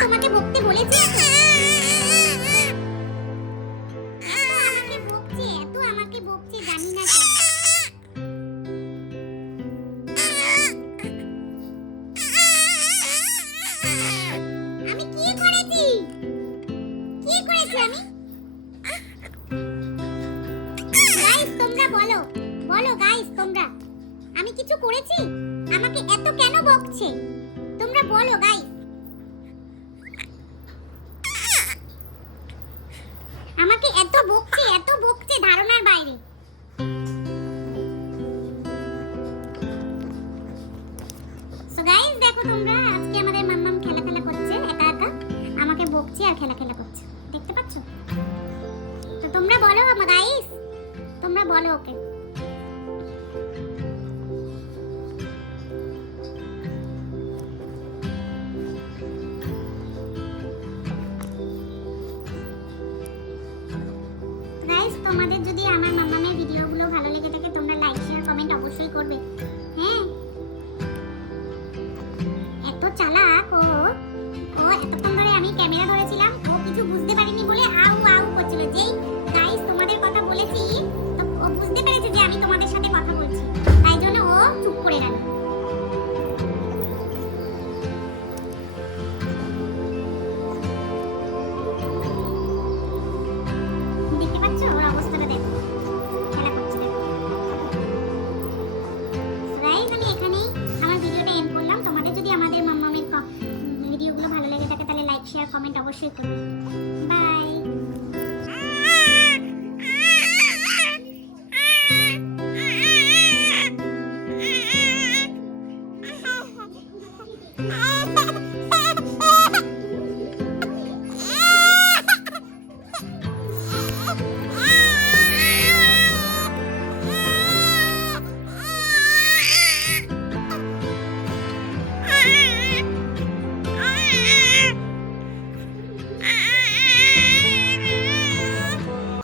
তোমাকে বকতে বলেছি আমাকে বকছে জানি না আমি কি করেছি আমি গাইস তোমরা বলো গাইস তোমরা আমি কিছু করেছি আমাকে এত কেন বকছে তোমরা বলো গাইস আমাকে এত বকছে ধারণার বাইরে সো গাইস দেখো তোমরা আজকে আমাদের মাম্মাম খেলা করছে একা একা আমাকে বকছে আর খেলা করছে দেখতে পাচ্ছো তো তোমরা বলো গাইস তোমরা বলো ওকে তোমাদের যদি আমার মামামের ভিডিওগুলো ভালো লেগে থাকে তোমরা লাইক শেয়ার কমেন্ট অবশ্যই করবে হ্যাঁ এত চালাক ও এতক্ষণ ধরে আমি ক্যামেরা ধরেছিলাম ও কিছু বুঝতে পারিনি বলে আউ করছিল যেই গাইস তোমাদের কথা বলেছি তো ও বুঝতে পেরেছে যে আমি তোমাদের সাথে কথা বলছি তাই জন্য ও চুপ করে গেল শেয়ার কমেন্ট অবশ্যই করবেন বাই